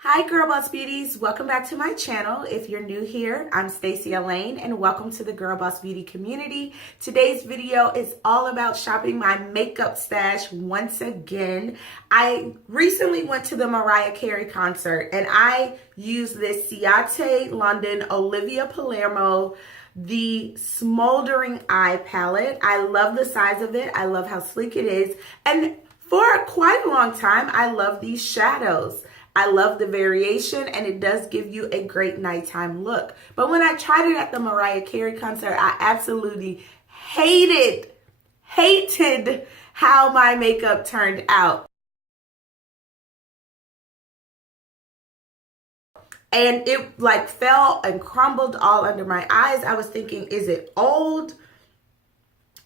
Hi Girl Boss Beauties, welcome back to my channel. If you're new here, I'm Stacey Elaine and welcome to the Girl Boss Beauty community. Today's video is all about shopping my makeup stash once again. I recently went to the Mariah Carey concert and I used this Ciate London Olivia Palermo, the Smoldering Eye Palette. I love the size of it. I love how sleek it is. And for quite a long time, I love these shadows. I love the variation and it does give you a great nighttime look. But when I tried it at the Mariah Carey concert, I absolutely hated how my makeup turned out. And it like fell and crumbled all under my eyes. I was thinking, is it old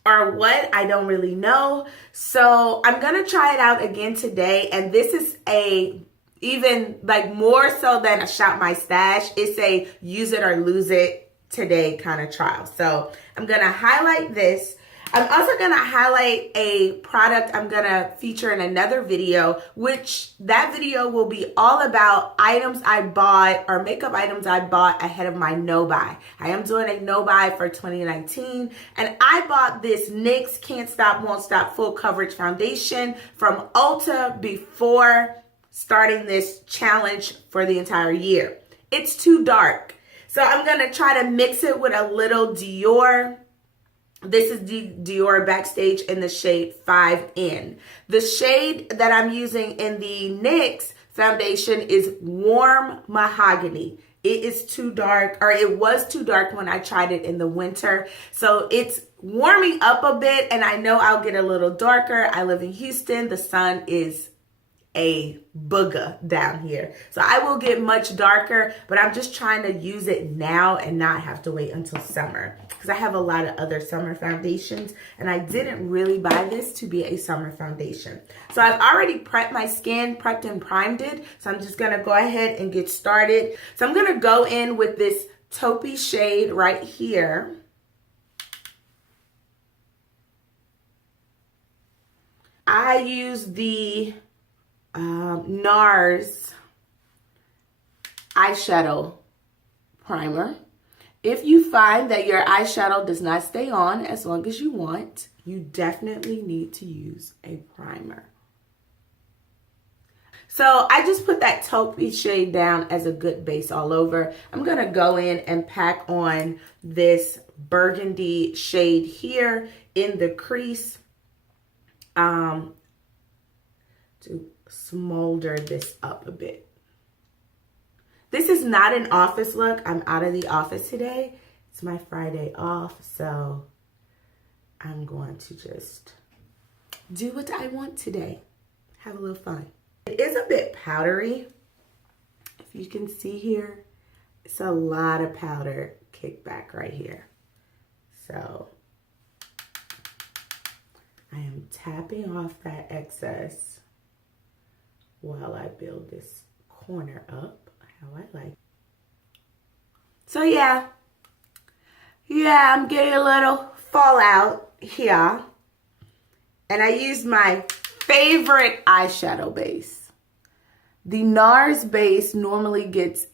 or what? I don't really know. So I'm gonna try it out again today. And this is even like more so than a shop my stash, it's a use it or lose it today kind of trial. So I'm gonna highlight this. I'm also gonna highlight a product I'm gonna feature in another video, which that video will be all about items I bought or makeup items I bought ahead of my no buy. I am doing a no buy for 2019 and I bought this NYX Can't Stop Won't Stop Full Coverage Foundation from Ulta before starting this challenge for the entire year. It's too dark. So I'm gonna try to mix it with a little Dior. This is Dior Backstage in the shade 5N. The shade that I'm using in the NYX foundation is Warm Mahogany. It is too dark, or it was too dark when I tried it in the winter. So it's warming up a bit and I know I'll get a little darker. I live in Houston. The sun is a booger down here. So I will get much darker, but I'm just trying to use it now and not have to wait until summer because I have a lot of other summer foundations and I didn't really buy this to be a summer foundation. So I've already prepped my skin, prepped and primed it. So I'm just gonna go ahead and get started. So I'm gonna go in with this taupey shade right here. I use the NARS eyeshadow primer. If you find that your eyeshadow does not stay on as long as you want, you definitely need to use a primer. So I just put that taupey shade down as a good base all over. I'm gonna go in and pack on this burgundy shade here in the crease to smolder this up a bit. This is not an office look. I'm out of the office today. It's my Friday off, so I'm going to just do what I want today. Have a little fun. It is a bit powdery. If you can see here, it's a lot of powder kickback right here. So I am tapping off that excess while I build this corner up how I like. So yeah, I'm getting a little fallout here. And I used my favorite eyeshadow base. The NARS base normally gets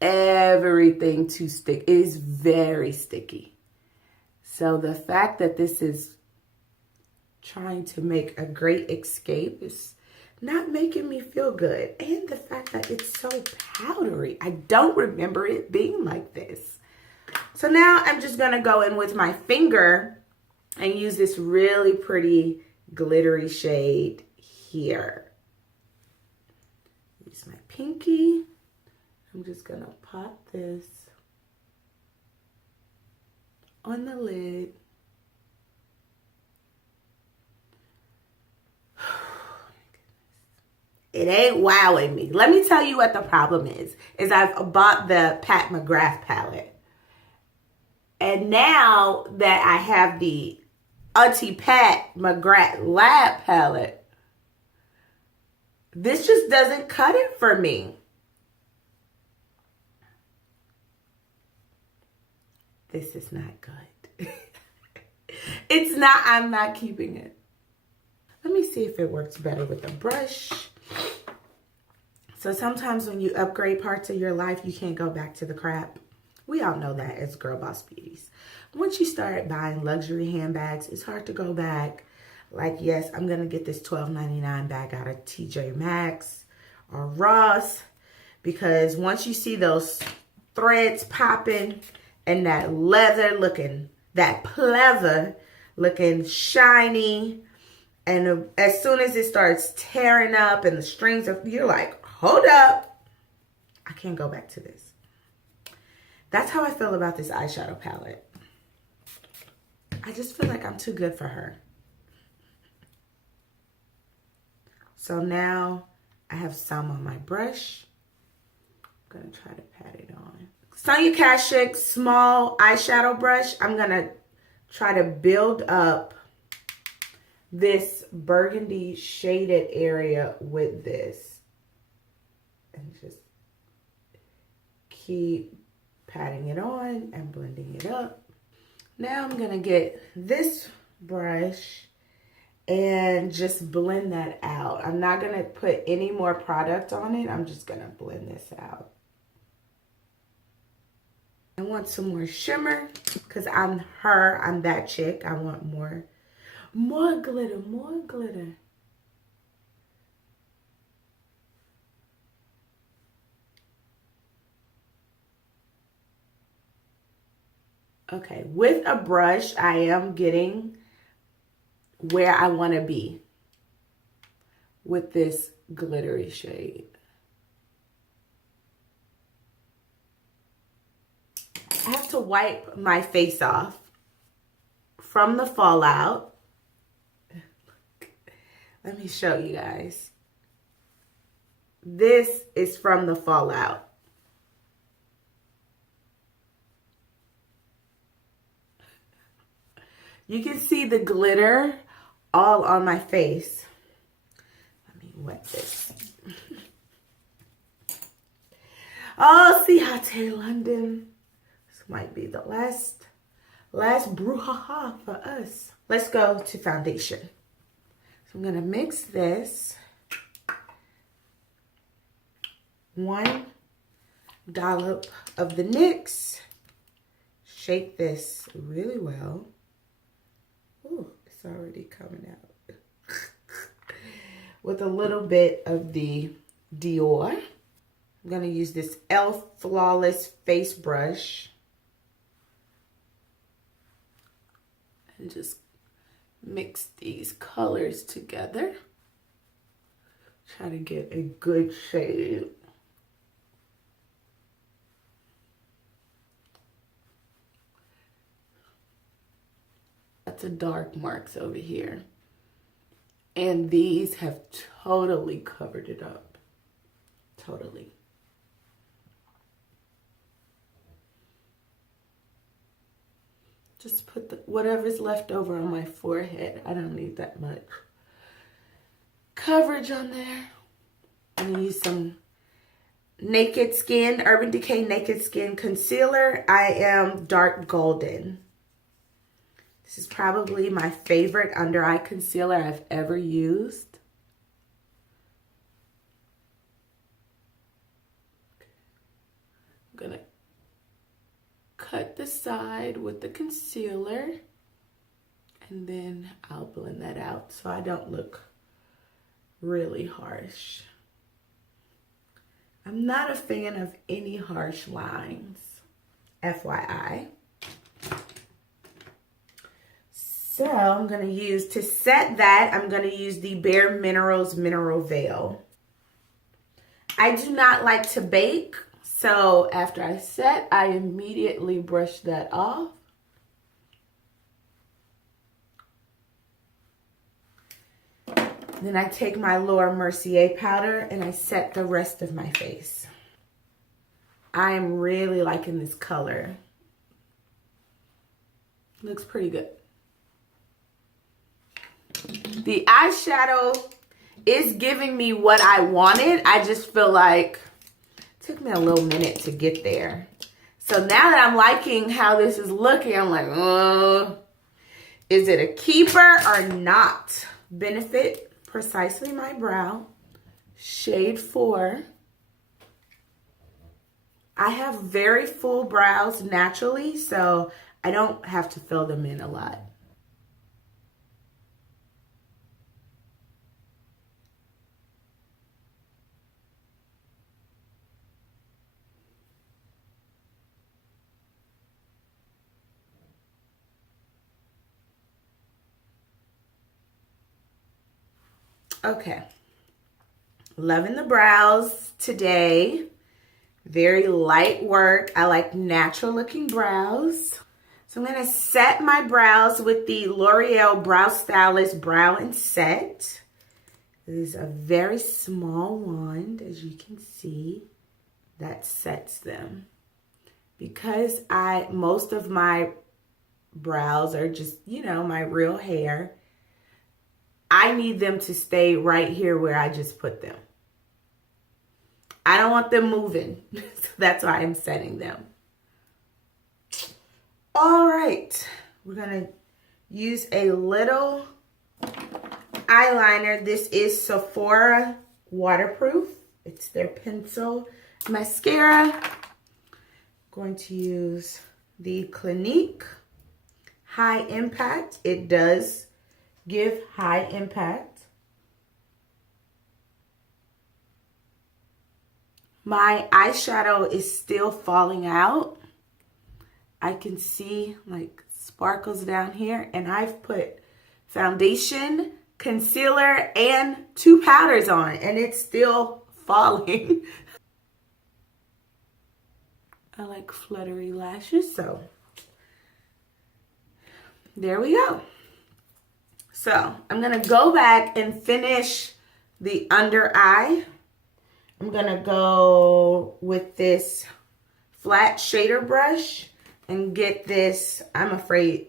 everything to stick. It is very sticky. So the fact that this is trying to make a great escape is not making me feel good. And the fact that it's so powdery. I don't remember it being like this. So now I'm just gonna go in with my finger and use this really pretty glittery shade here. Use my pinky. I'm just gonna pop this on the lid. It ain't wowing me. Let me tell you what the problem is I've bought the Pat McGrath palette. And now that I have the Auntie Pat McGrath Lab palette, this just doesn't cut it for me. This is not good. It's not, I'm not keeping it. Let me see if it works better with a brush. So sometimes when you upgrade parts of your life, you can't go back to the crap. We all know that as girl boss beauties. Once you start buying luxury handbags, it's hard to go back. Like, yes, I'm going to get this $12.99 bag out of TJ Maxx or Ross, because once you see those threads popping and that leather looking, that pleather looking shiny, and as soon as it starts tearing up and the strings of, you're like, hold up, I can't go back to this. That's how I feel about this eyeshadow palette. I just feel like I'm too good for her. So now I have some on my brush. I'm going to try to pat it on. Sonia Kashuk small eyeshadow brush. I'm going to try to build up this burgundy shaded area with this. And just keep patting it on and blending it up. Now I'm going to get this brush and just blend that out. I'm not going to put any more product on it. I'm just going to blend this out. I want some more shimmer because I'm her. I'm that chick. I want more glitter, more glitter. Okay, with a brush, I am getting where I want to be with this glittery shade. I have to wipe my face off from the fallout. Let me show you guys. This is from the fallout. You can see the glitter all on my face. Let me wet this. Oh, Ciate, London. This might be the last brouhaha for us. Let's go to foundation. So I'm gonna mix this. 1 dollop of the NYX. Shake this really well. Ooh, it's already coming out. With a little bit of the Dior. I'm going to use this e.l.f. Flawless Face Brush. And just mix these colors together. Try to get a good shade. Lots of dark marks over here. And these have totally covered it up. Totally. Just put whatever's left over on my forehead. I don't need that much coverage on there. I'm gonna use some Naked Skin, Urban Decay Naked Skin Concealer. I am dark golden. This is probably my favorite under eye concealer I've ever used. I'm gonna cut the side with the concealer and then I'll blend that out so I don't look really harsh. I'm not a fan of any harsh lines, FYI. So I'm going to use, to set that, I'm going to use the Bare Minerals Mineral Veil. I do not like to bake, so after I set, I immediately brush that off. Then I take my Laura Mercier powder and I set the rest of my face. I am really liking this color. Looks pretty good. The eyeshadow is giving me what I wanted. I just feel like it took me a little minute to get there. So now that I'm liking how this is looking, I'm like, is it a keeper or not? Benefit Precisely My Brow, shade 4. I have very full brows naturally, so I don't have to fill them in a lot. Okay, loving the brows today. Very light work. I like natural looking brows. So I'm going to set my brows with the L'Oreal Brow Stylist Brow and Set. This is a very small wand, as you can see, that sets them. Because most of my brows are just, you know, my real hair, I need them to stay right here where I just put them. I don't want them moving, so that's why I'm setting them. All right, we're gonna use a little eyeliner. This is Sephora waterproof. It's their pencil mascara. I'm going to use the Clinique High Impact. It does give high impact. My eyeshadow is still falling out. I can see like sparkles down here, and I've put foundation, concealer, and 2 powders on, and it's still falling. I like fluttery lashes, so there we go. So I'm gonna go back and finish the under eye. I'm gonna go with this flat shader brush and get this. I'm afraid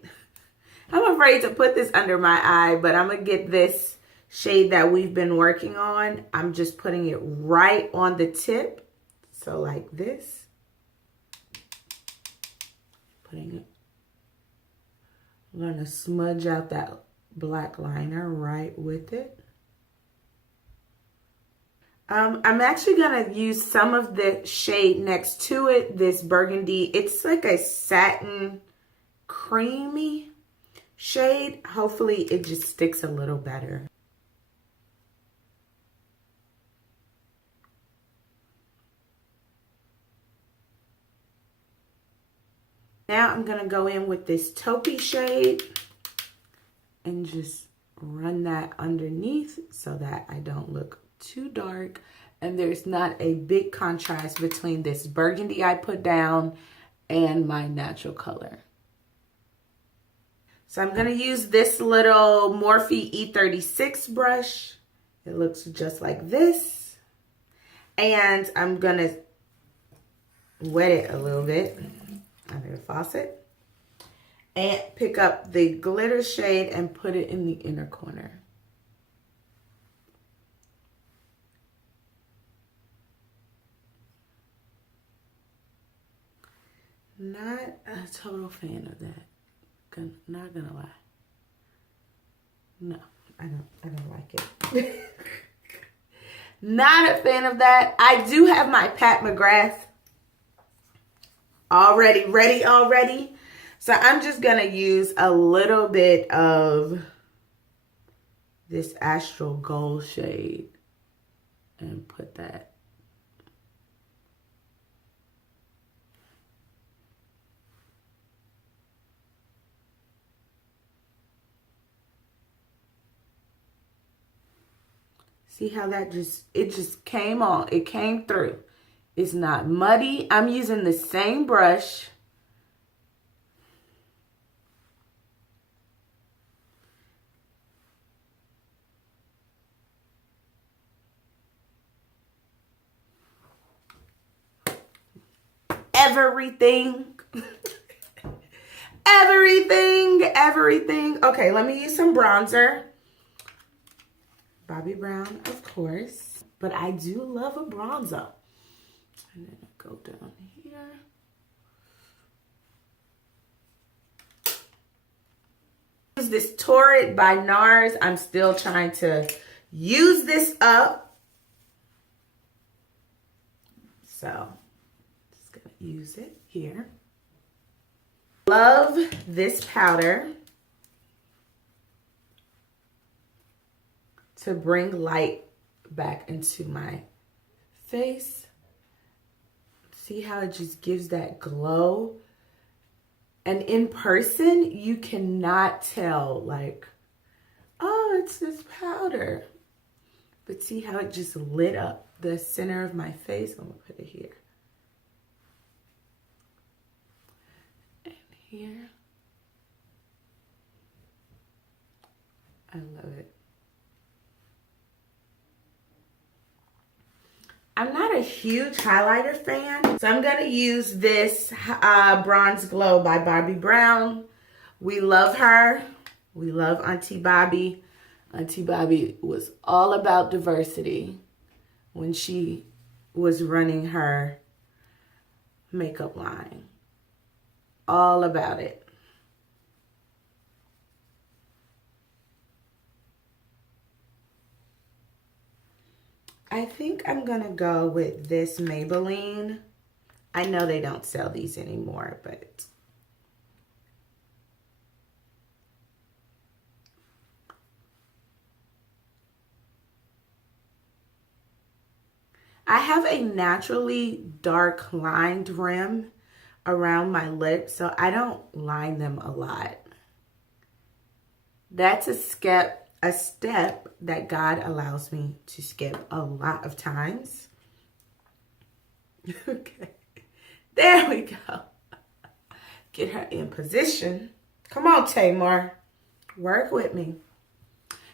to put this under my eye, but I'm gonna get this shade that we've been working on. I'm just putting it right on the tip. So like this. I'm gonna smudge out that black liner right with it. I'm actually gonna use some of the shade next to it, this burgundy. It's like a satin creamy shade. Hopefully it just sticks a little better. Now I'm gonna go in with this taupey shade and just run that underneath so that I don't look too dark and there's not a big contrast between this burgundy I put down and my natural color. So I'm gonna use this little Morphe E36 brush. It looks just like this. And I'm gonna wet it a little bit under the faucet and pick up the glitter shade and put it in the inner corner. Not a total fan of that. Not gonna lie. No, I don't like it. Not a fan of that. I do have my Pat McGrath ready already. So I'm just gonna use a little bit of this Astral Gold shade and put that. See how that it just came on. It came through. It's not muddy. I'm using the same brush. Everything. Everything. Okay, let me use some bronzer. Bobbi Brown, of course. But I do love a bronzer. And then go down here. Use this Torrid by NARS. I'm still trying to use this up. So, just use it here. Love this powder to bring light back into my face. See how it just gives that glow? And in person, you cannot tell, like, oh, it's this powder. But see how it just lit up the center of my face? I'm gonna put it here. And here. I love it. I'm not a huge highlighter fan, so I'm gonna use this Bronze Glow by Bobbi Brown. We love her. We love Auntie Bobbi. Auntie Bobbi was all about diversity when she was running her makeup line. All about it. I think I'm gonna go with this Maybelline. I know they don't sell these anymore, but I have a naturally dark lined rim around my lips, so I don't line them a lot. That's a step that God allows me to skip a lot of times. Okay, there we go. Get her in position. Come on, Tamar, work with me.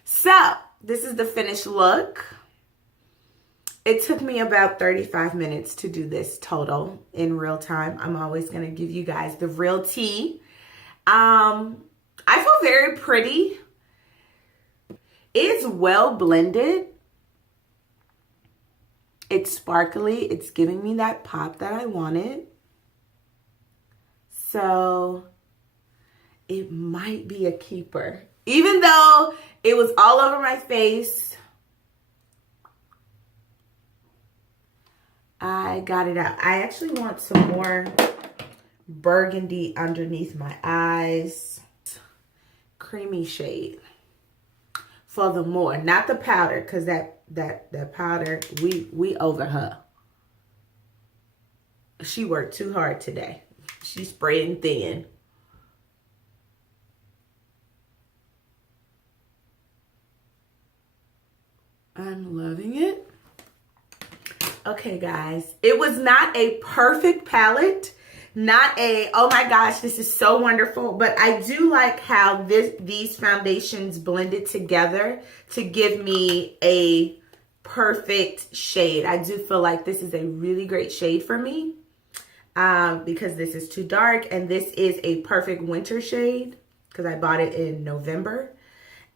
So this is the finished look. It took me about 35 minutes to do this total in real time. I'm always gonna give you guys the real tea. I feel very pretty. It's well blended. It's sparkly. It's giving me that pop that I wanted. So it might be a keeper. Even though it was all over my face, I got it out. I actually want some more burgundy underneath my eyes. Creamy shade. For the more, not the powder, because that powder, we over her. She worked too hard today. She's spreading thin. I'm loving it. Okay, guys, it was not a perfect palette. Not a, oh my gosh, this is so wonderful. But I do like how these foundations blended together to give me a perfect shade. I do feel like this is a really great shade for me because this is too dark. And this is a perfect winter shade because I bought it in November.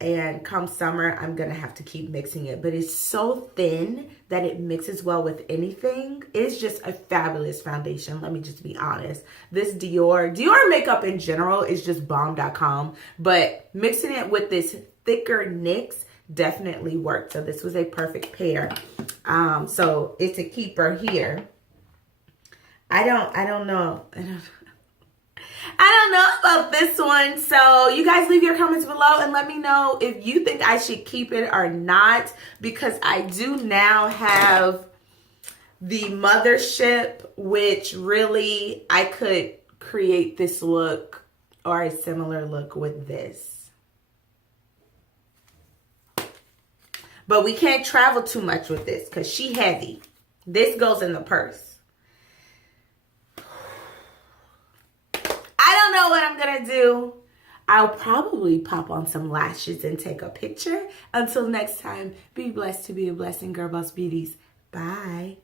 And come summer, I'm going to have to keep mixing it. But it's so thin that it mixes well with anything. It's just a fabulous foundation. Let me just be honest. This Dior makeup in general is just bomb.com. But mixing it with this thicker NYX definitely worked. So this was a perfect pair. So it's a keeper here. I don't know. I don't know about this one. So you guys leave your comments below and let me know if you think I should keep it or not, because I do now have the Mothership, which really I could create this look or a similar look with this. But we can't travel too much with this because she heavy. This goes in the purse. I don't know what I'm gonna do. I'll probably pop on some lashes and take a picture. Until next time, be blessed to be a blessing, Girl Boss Beauties. Bye.